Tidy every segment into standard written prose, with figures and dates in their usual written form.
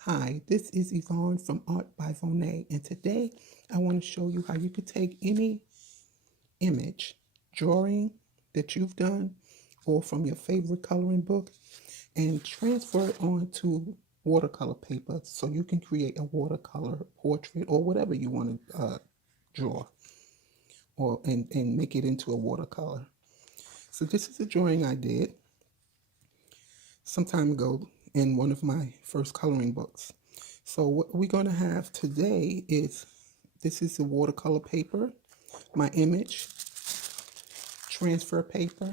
Hi, this is Yvonne from Art by Vonet, and today I want to show you how you could take any image, drawing that you've done, or from your favorite coloring book, and transfer it onto watercolor paper so you can create a watercolor portrait or whatever you want to draw or and make it into a watercolor. So this is a drawing I did some time ago in one of my first coloring books. So what we're going to have today is, this is the watercolor paper, my image, transfer paper,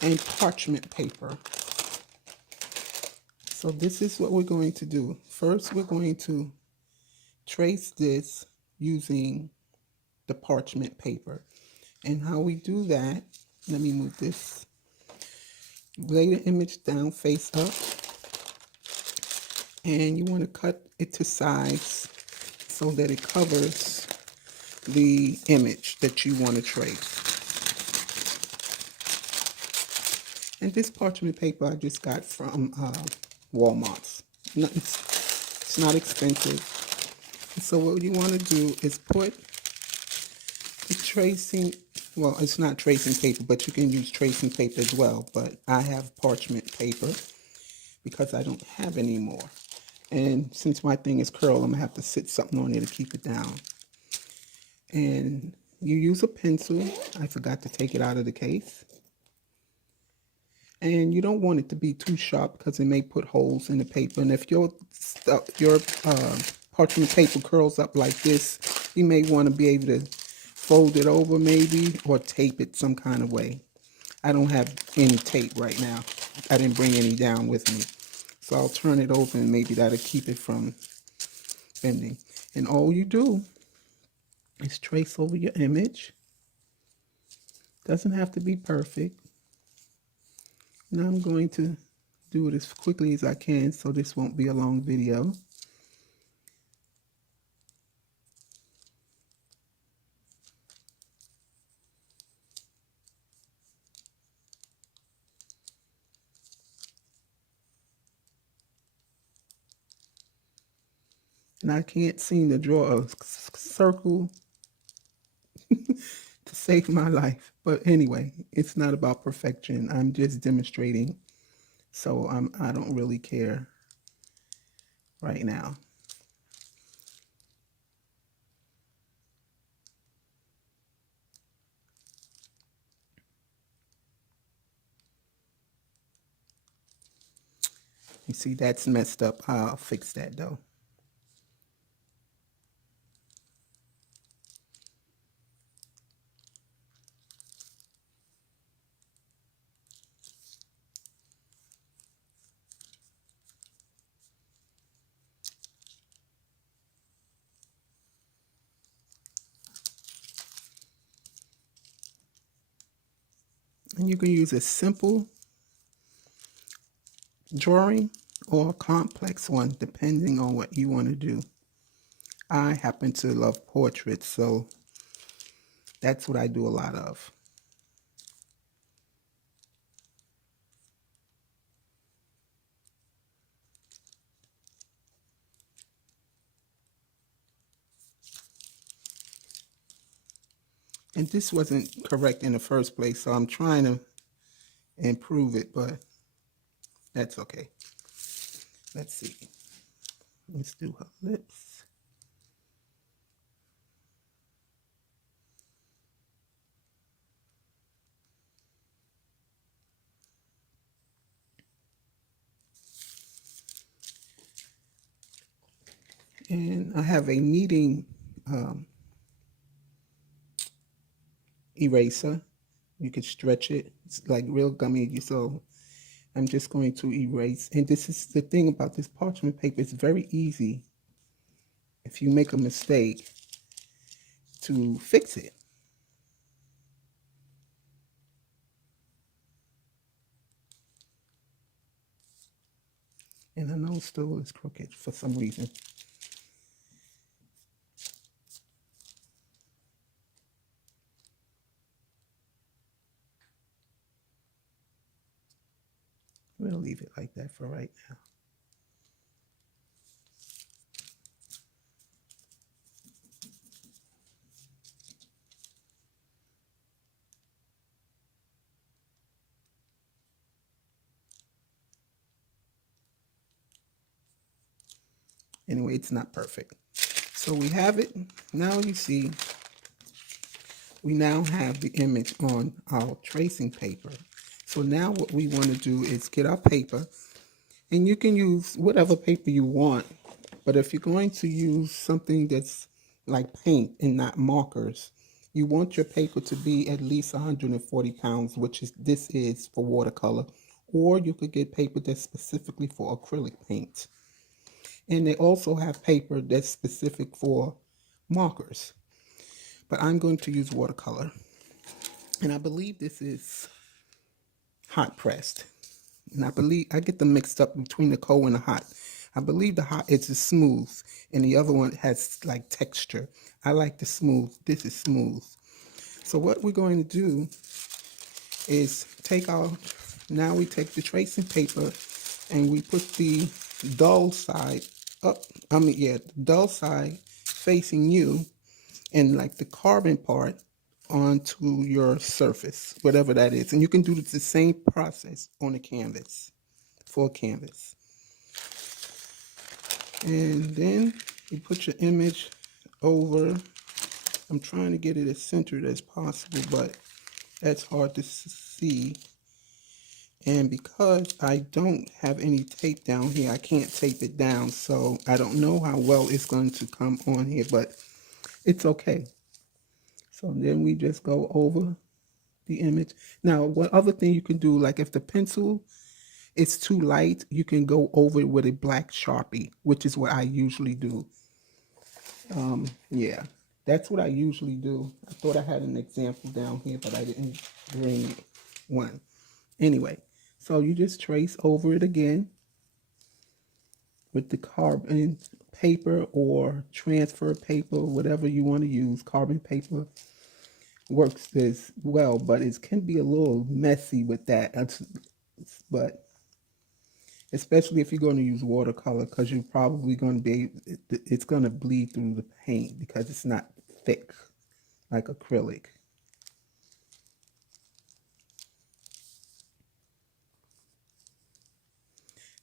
and parchment paper. So this is what we're going to do. First, we're going to trace this using the parchment paper. And how we do that, let me move this. Lay the image down face up, and you want to cut it to size so that it covers the image that you want to trace. And this parchment paper I just got from Walmart's. No, it's not expensive. So what you want to do is put the tracing, well, it's not tracing paper, but you can use tracing paper as well. But I have parchment paper because I don't have any more. And since my thing is curled, I'm going to have to sit something on it to keep it down. And you use a pencil. I forgot to take it out of the case. And you don't want it to be too sharp because it may put holes in the paper. And if your parchment paper curls up like this, you may want to be able to fold it over maybe or tape it some kind of way. I don't have any tape right now. I didn't bring any down with me. So I'll turn it over and maybe that'll keep it from bending. And all you do is trace over your image. Doesn't have to be perfect. Now I'm going to do it as quickly as I can so this won't be a long video. And I can't seem to draw a circle to save my life. But anyway, it's not about perfection. I'm just demonstrating. So I don't really care right now. You see, that's messed up. I'll fix that though. And you can use a simple drawing or a complex one, depending on what you want to do. I happen to love portraits, so that's what I do a lot of. And this wasn't correct in the first place, so I'm trying to improve it, but that's okay. Let's see. Let's do her lips. And I have a kneading eraser. You could stretch it. It's like real gummy. So I'm just going to erase. And this is the thing about this parchment paper. It's very easy, if you make a mistake, to fix it. And I know still is crooked for some reason. We'll leave it like that for right now. Anyway, it's not perfect. So we have it. Now you see, we now have the image on our tracing paper. So now what we want to do is get our paper, and you can use whatever paper you want. But if you're going to use something that's like paint and not markers, you want your paper to be at least 140 pounds, which is this is for watercolor. Or you could get paper that's specifically for acrylic paint. And they also have paper that's specific for markers. But I'm going to use watercolor. And I believe this is hot pressed. And I believe I get them mixed up between the cold and the hot. I believe the hot is the smooth and the other one has like texture. I like the smooth. This is smooth. So what we're going to do is take out, now we take the tracing paper and we put the dull side up, the dull side facing you, and like the carbon part onto your surface, whatever that is. And you can do the same process on a canvas, for a canvas. And then you put your image over. I'm trying to get it as centered as possible, but that's hard to see. And because I don't have any tape down here, I can't tape it down, so I don't know how well it's going to come on here, but it's okay. So then we just go over the image. Now, what other thing you can do, like if the pencil is too light, you can go over it with a black Sharpie, which is what I usually do. Yeah, that's what I usually do. I thought I had an example down here, but I didn't bring one. Anyway, so you just trace over it again with the carbon paper or transfer paper, whatever you want to use. Carbon paper works as well, but it can be a little messy with that. But especially if you're going to use watercolor, because you're probably going to be, it's going to bleed through the paint because it's not thick like acrylic.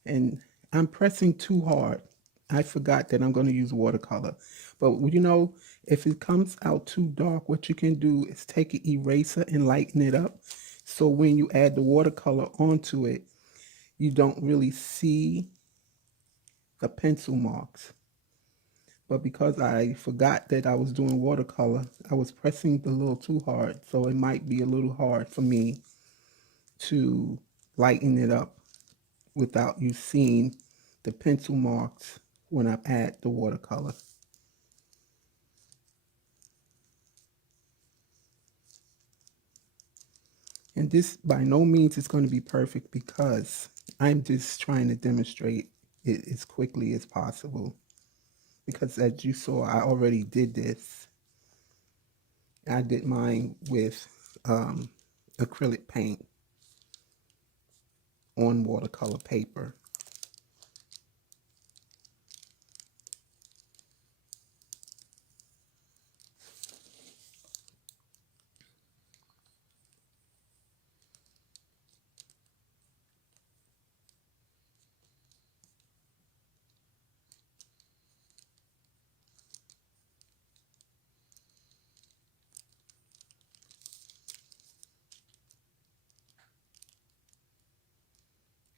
And I'm pressing too hard. I forgot that I'm going to use watercolor. But you know, if it comes out too dark, what you can do is take an eraser and lighten it up. So when you add the watercolor onto it, you don't really see the pencil marks. But because I forgot that I was doing watercolor, I was pressing a little too hard. So it might be a little hard for me to lighten it up without you seeing the pencil marks when I add the watercolor. And this by no means is going to be perfect because I'm just trying to demonstrate it as quickly as possible. Because as you saw, I already did this. I did mine with acrylic paint on watercolor paper.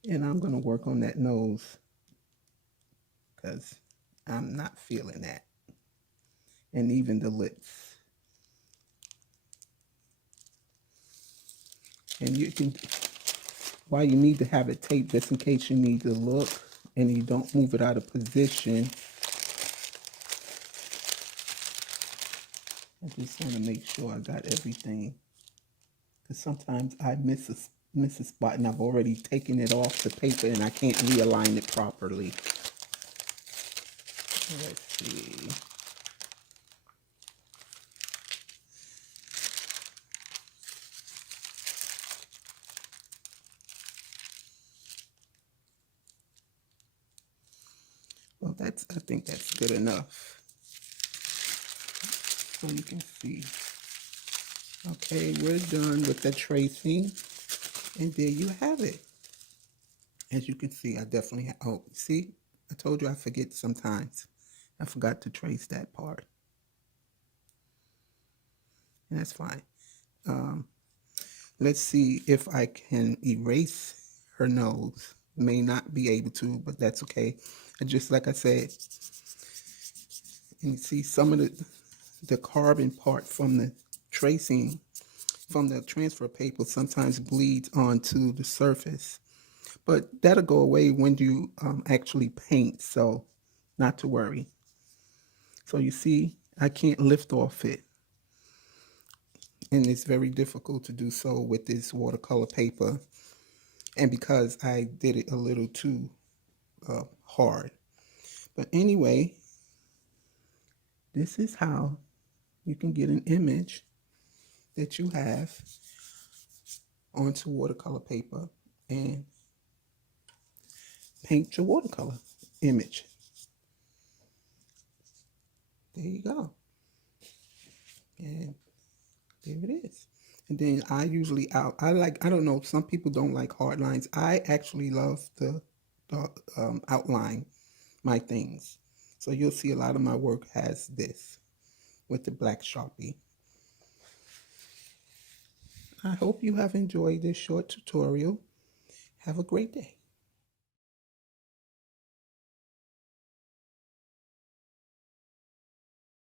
And I'm going to work on that nose because I'm not feeling that. And even the lips. And you can, why you need to have it taped just in case you need to look and you don't move it out of position. I just want to make sure I got everything. Because sometimes I miss a spot and I've already taken it off the paper and I can't realign it properly. Let's see. Well, I think that's good enough. So you can see. Okay, we're done with the tracing. And there you have it. As you can see, I definitely, see, I told you I forget sometimes. I forgot to trace that part. And that's fine. Um, let's see if I can erase her nose. May not be able to, but that's okay. And just like I said, and you see some of the carbon part from the tracing, from the transfer paper sometimes bleeds onto the surface. But that'll go away when you actually paint, so not to worry. So you see, I can't lift off it. And it's very difficult to do so with this watercolor paper. And because I did it a little too hard. But anyway, this is how you can get an image that you have onto watercolor paper and paint your watercolor image. There you go. And there it is. And then I don't know, some people don't like hard lines. I actually love the outline my things. So you'll see a lot of my work has this with the black Sharpie. I hope you have enjoyed this short tutorial. Have a great day.